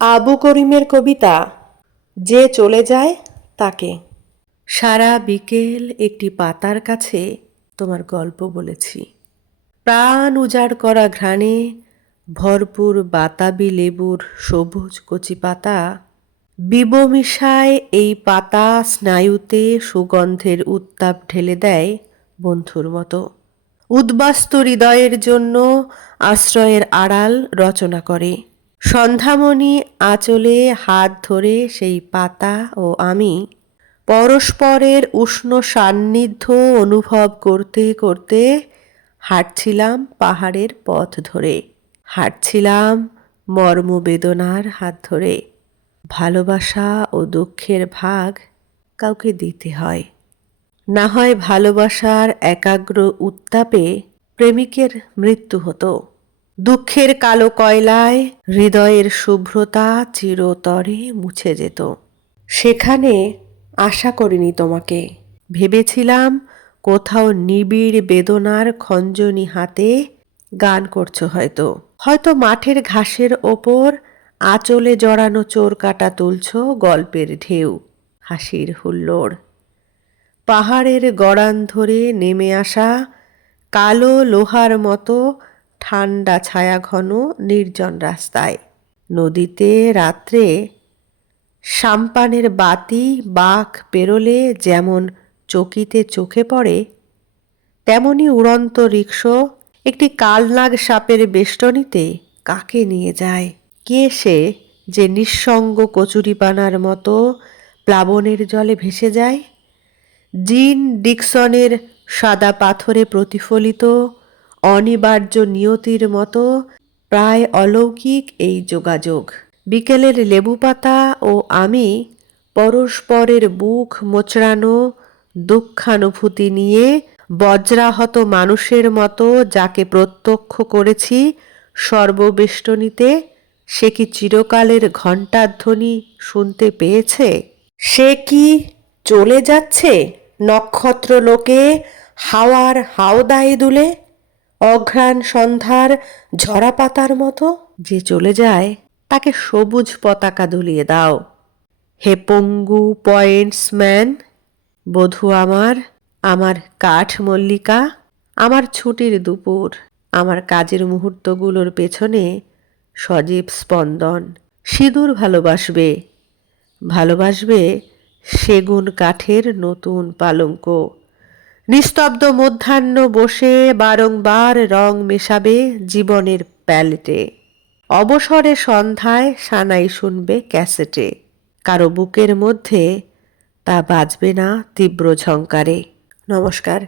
আবু করিমের কবিতা, যে চলে যায় তাকে। সারা বিকেল একটি পাতার কাছে তোমার গল্প বলেছি। প্রাণ উজাড় করা ঘ্রাণে ভরপুর বাতাবি লেবুর সবুজ কচি পাতা, বিবমিশায় এই পাতা স্নায়ুতে সুগন্ধের উত্তাপ ঢেলে দেয় বন্ধুর মতো। উদ্বাস্ত হৃদয়ের জন্য আশ্রয়ের আড়াল রচনা করে। সন্ধ্যামণি আঁচলে হাত ধরে সেই পাতা ও আমি পরস্পরের উষ্ণ সান্নিধ্য অনুভব করতে করতে হাঁটছিলাম পাহাড়ের পথ ধরে। হাঁটছিলাম মর্মবেদনার হাত ধরে। ভালোবাসা ও দুঃখের ভাগ কাউকে দিতে হয়। না হয় ভালোবাসার একাগ্র উত্তাপে প্রেমিকের মৃত্যু হতো। দুঃখের কালো কয়লায় হৃদয়ের শুভ্রতা চিরতরে মুছে যেত। সেখানে আশা করিনি তোমাকে। ভেবেছিলাম কোথাও নিবিড় বেদনার খঞ্জনি হাতে গান করছ হয়তো। হয়তো মাঠের ঘাসের ওপর আঁচলে জড়ানো চোর কাটা তুলছ গল্পের ঢেউ, হাসির হুল্লোড়। পাহাড়ের গড়ান ধরে নেমে আসা কালো লোহার মতো ঠান্ডা ছায়া ঘন নির্জন রাস্তায়। নদীতে রাত্রে সাম্পানের বাতি বাঘ পেরোলে যেমন চকিতে চোখে পড়ে, তেমনি উড়ন্ত রিক্সো একটি কালনাগ সাপের বেষ্টনীতে কাকে নিয়ে যায়? কে সে যে নিঃসঙ্গ কচুরিপানার মতো প্লাবনের জলে ভেসে যায়? জিন ডিকসনের সাদা পাথরে প্রতিফলিত অনিবার্য নিয়তির মতো প্রায় অলৌকিক এই যোগাযোগ। বিকেলের লেবু পাতা ও আমি পরস্পরের বুক মোচড়ানো দুঃখানুভূতি নিয়ে বজ্রাহত মানুষের মতো যাকে প্রত্যক্ষ করেছি সর্ববেষ্টনীতে, সে কি চিরকালের ঘণ্টাধ্বনি শুনতে পেয়েছে? সে কি চলে যাচ্ছে নক্ষত্র লোকে হাওয়ার হাওদায় দুলে? অঘ্রাণ সন্ধ্যার ঝরা পাতার মতো যে চলে যায়, তাকে সবুজ পতাকা দুলিয়ে দাও। হে পঙ্গু পয়েন্টসম্যান বধূ আমার আমার কাঠ মল্লিকা, আমার ছুটির দুপুর, আমার কাজের মুহূর্তগুলোর পেছনে সজীব স্পন্দন। সিঁদুর ভালোবাসবে ভালোবাসবে সেগুন কাঠের নতুন পালঙ্ক। নিস্তব্ধ মধ্যাহ্ন বসে বারংবার রং মেশাবে জীবনের প্যালেটে। অবসরে সন্ধ্যায় সানাই শুনবে ক্যাসেটে। কারও বুকের মধ্যে তা বাজবে না তীব্র ঝঙ্কারে নমস্কার।